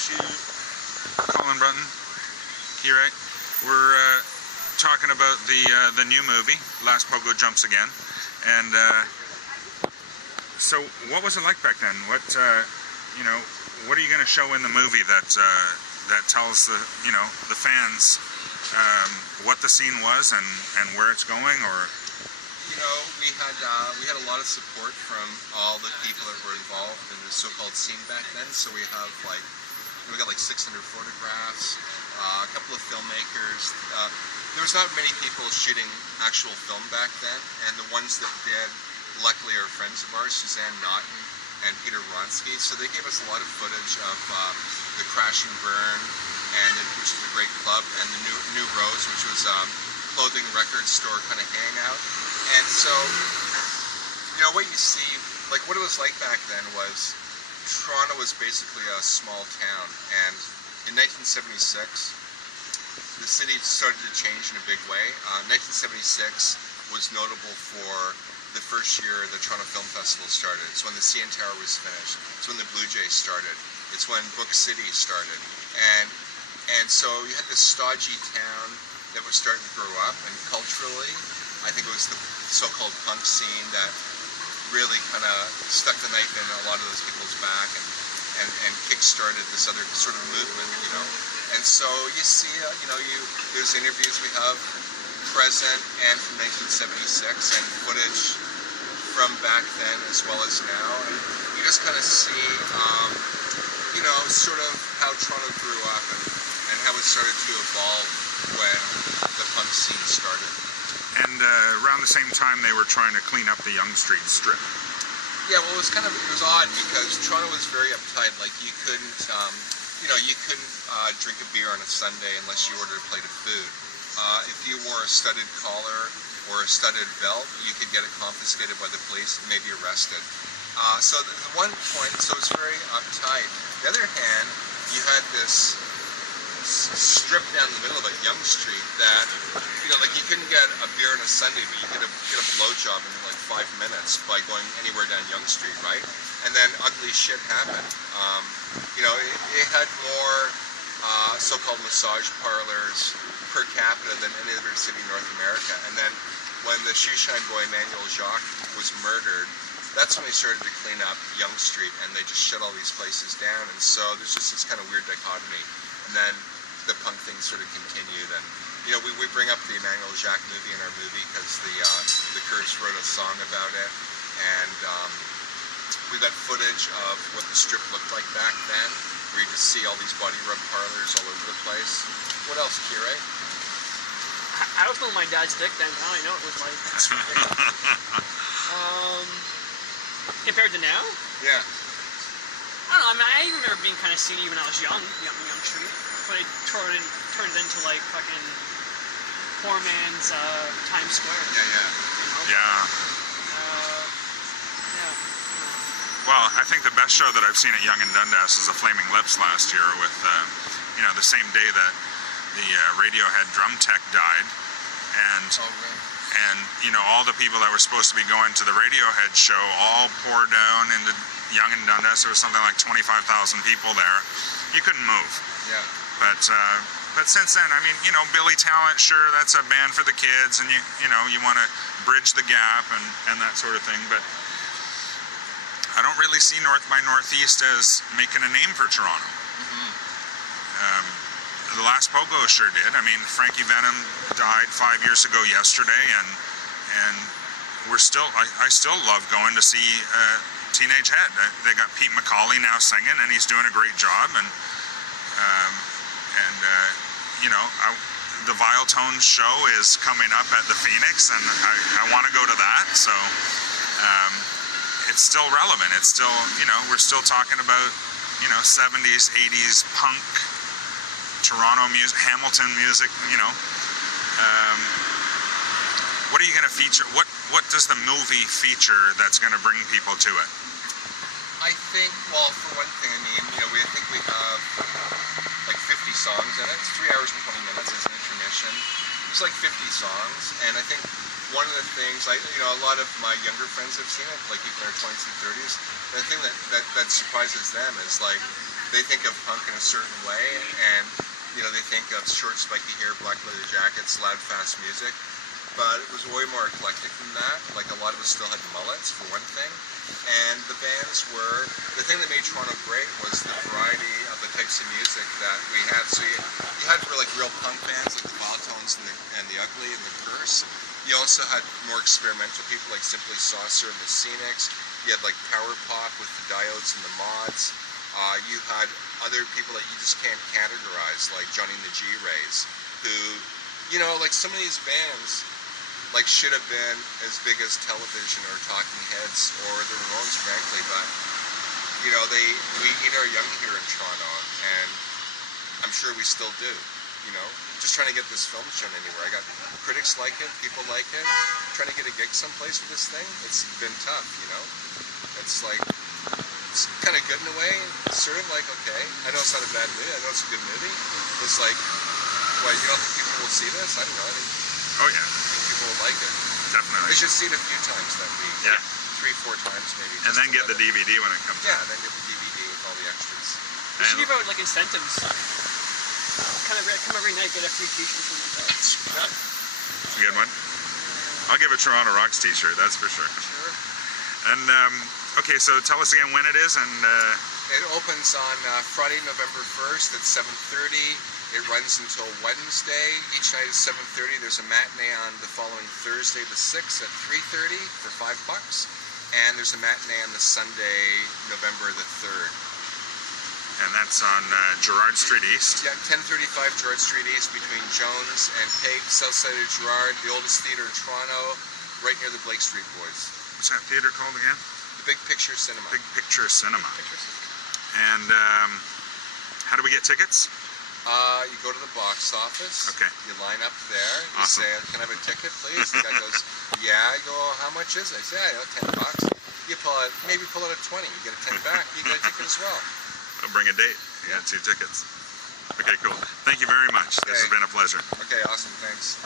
Horseshoe. Colin Brunton, Kire. We're talking about the new movie, Last Pogo Jumps Again, and so what was it like back then? What what are you going to show in the movie that that tells the fans what the scene was and where it's going? Or We had a lot of support from all the people that were involved in the so-called scene back then. So we got like 600 photographs, a couple of filmmakers. There was not many people shooting actual film back then, and the ones that did, luckily, are friends of ours, Suzanne Naughton and Peter Ronsky. So they gave us a lot of footage of the Crash and Burn, which is a great club, and the New Rose, which was clothing record store kind of hangout. And so, what you see, like what it was like back then was Toronto was basically a small town, and in 1976, the city started to change in a big way. 1976 was notable for the first year the Toronto Film Festival started. It's when the CN Tower was finished. It's when the Blue Jays started. It's when Book City started. And so you had this stodgy town that was starting to grow up, and culturally, I think it was the so-called punk scene that really kind of stuck the knife in a lot of those people's back and kick-started this other sort of movement, And so you see, there's interviews we have present and from 1976 and footage from back then as well as now. And you just kind of see, sort of how Toronto grew up and how it started to evolve when the punk scene started. And around the same time, they were trying to clean up the Yonge Street strip. Yeah, well, it was odd because Toronto was very uptight. Like you couldn't drink a beer on a Sunday unless you ordered a plate of food. If you wore a studded collar or a studded belt, you could get it confiscated by the police and maybe arrested. So the one point, so it's very uptight. On the other hand, you had this strip down the middle of it, Yonge Street, that like you couldn't get a beer on a Sunday, but you could get a blowjob in like 5 minutes by going anywhere down Yonge Street, right? And then ugly shit happened. It had more so-called massage parlors per capita than any other city in North America. And then when the shoeshine boy Emmanuel Jacques was murdered, that's when they started to clean up Yonge Street, and they just shut all these places down. And so there's just this kind of weird dichotomy. And then the punk thing sort of continued, and we bring up the Emmanuel Jacques movie in our movie because the Kurds wrote a song about it, and we got footage of what the strip looked like back then, where you just see all these body rub parlors all over the place. What else, Kire? I was feeling my dad's dick then. I don't know what it was like. Compared to now? Yeah. I don't know. I mean, I remember being kind of seedy when I was young Street, but it turned into like fucking poor man's Times Square. Yeah. Well, I think the best show that I've seen at Yonge and Dundas is the Flaming Lips last year with, the same day that the Radiohead drum tech died, and all the people that were supposed to be going to the Radiohead show all poured down into Yonge and Dundas. There was something like 25,000 people there. You couldn't move. Yeah. But since then, I mean, Billy Talent, sure, that's a band for the kids, and you want to bridge the gap and that sort of thing, but I don't really see North by Northeast as making a name for Toronto. The last Pogo sure did. I mean, Frankie Venom died 5 years ago yesterday, and I still love going to see Teenage Head. They got Pete McCauley now singing, and he's doing a great job, the Viletone show is coming up at the Phoenix, and I want to go to that, so it's still relevant. It's still, we're still talking about, 70s, 80s punk, Toronto music, Hamilton music, What are you going to feature? What does the movie feature that's going to bring people to it? I think, well, for one thing, I think we have like 50 songs in it. It's 3 hours and 20 minutes as an intermission. There's like 50 songs, and I think one of the things, a lot of my younger friends have seen it, like people in their 20s and 30s. The thing that surprises them is like they think of punk in a certain way, and you know, they think of short spiky hair, black leather jackets, loud fast music, but it was way more eclectic than that. Like, a lot of us still had mullets for one thing, and the bands were, the thing that made Toronto great was the variety of the types of music that we had. So you had like real punk bands like the Wild Tones and the Ugly and the Curse. You also had more experimental people like Simply Saucer and the Scenics. You had like power pop with the Diodes and the Mods. You had other people that you just can't categorize, like Johnny and the G-Rays, who, you know, like some of these bands like should have been as big as Television or Talking Heads or the Ramones, frankly, but you know, we eat our young here in Toronto, and I'm sure we still do. You know, just trying to get this film shown anywhere. I got critics like it, people like it. Trying to get a gig someplace with this thing, it's been tough. You know, it's like, it's kind of good in a way. It's sort of like, okay, I know it's not a bad movie. I know it's a good movie. It's like, well, you don't think people will see this? I don't know. I think, Oh yeah, people will like it. definitely. They should see it a few times that week. Yeah. 3-4 times maybe. And just then to get let the it- DVD when it comes Yeah, out. then get the DVD with all the extras. We should give out like incentives. Kind of come every night, get a free t-shirt or something like that. It's a good one. I'll give a Toronto Rocks t-shirt, that's for sure. Sure. And okay, so tell us again when it is, and It opens on Friday, November 1st at 7:30. It runs until Wednesday. Each night is 7:30. There's a matinee on the following Thursday, the 6th at 3:30 for $5. And there's a matinee on the Sunday, November the 3rd. and that's on Gerrard Street East. Yeah, 1035 Gerrard Street East between Jones and Pate, south side of Gerrard, the oldest theatre in Toronto, right near the Blake Street Boys. What's that theatre called again? The Big Picture Cinema. Big Picture Cinema. And how do we get tickets? You go to the box office. Okay. You line up there. You Awesome. say, "Can I have a ticket, please?" The guy goes, "Yeah." I go, "How much is it?" I say, "Yeah, $10." You pull out, maybe pull out a 20. You get a 10 back. You get a ticket as well. I'll bring a date. You got 2 tickets. Okay, cool. Thank you very much. This has Okay. been a pleasure. Okay, awesome. Thanks.